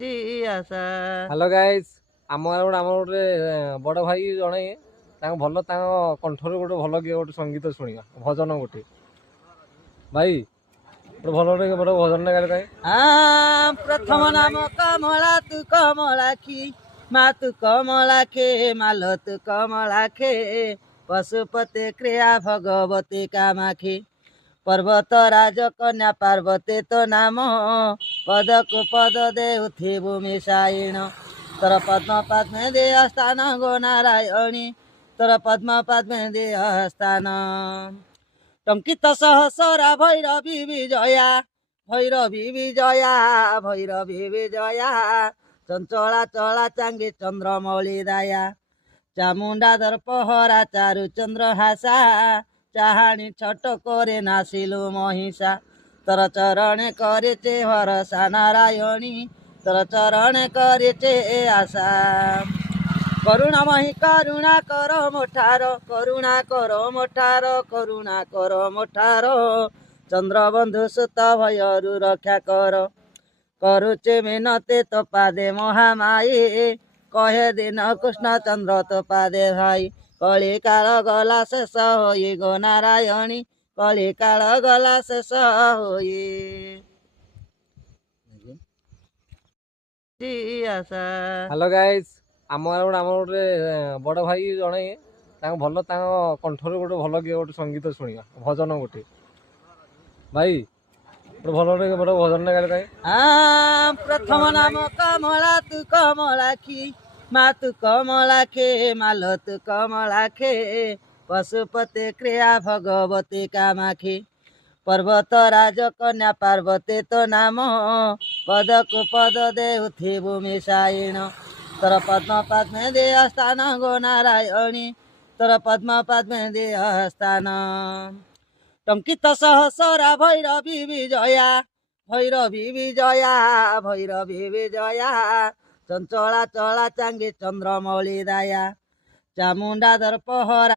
hello guys गोटे बड़ भाई जड़े भल कंठर गोटे भल किए गोटे संगीत शुणा भजन गोटे भाई गोटे भल बड़ भजन गाले कहीं प्रथम नाम कमला तू कमला की मा तू कमला खे माल तू कमला खे पशुपते क्रिया भगवती कामाखी पर्वत राज कन्या पार्वती तो नाम पदकु पद देउथि भूमि साइण तर पद्म पद्मे देह स्थान गो नारायणी तर पद्म पद्मे देह स्थान टंकित सहसरा भैरवी विजया भैरवी विजया भैरवी विजया चंचला चला चांगी चंद्रमौली दया चामुंडा दर्पहरा चारु चंद्र हासा चाहाणी छट करे नासिलु महिषा तर चरणे करेचे भरसा नारायणी तर चरणे करेचे आशा करुणामयी करुणा कर मोठार करुणा कर मोठार करुणा कर मोठार चंद्रबंधु सुत भयरु रक्षा कर करुचे मिनते तो पादे महामाई कहे दिन कृष्ण चंद्र तो पादे भाई कली काल गला शेष होई गो नारायणी कली काल गला शेष होई हेलो गाइस गोटे बड़ भाई जड़े भल कंठर गोटे भल किए गोटे संगीत शुणा भजन गोटे भाई गोटे भल बड़ भजन गाले कहीं प्रथम नाम कमला तू कमला की मा तू कमला खे माल तू कमला खे पशुपते क्रिया भगवती कामाखी पर्वत राज कन्या पार्वती तो नाम पदकु पद देउथि भूमि साइण तर पद्म पद्मे देह स्थान गो नारायणी तर पद्म पद्मे देह स्थान टंकित सहसरा भैरवी विजया भैरवी विजया भैरवी विजया चंचला चला चांगी चंद्रमौली दया चामुंडा दर्पहरा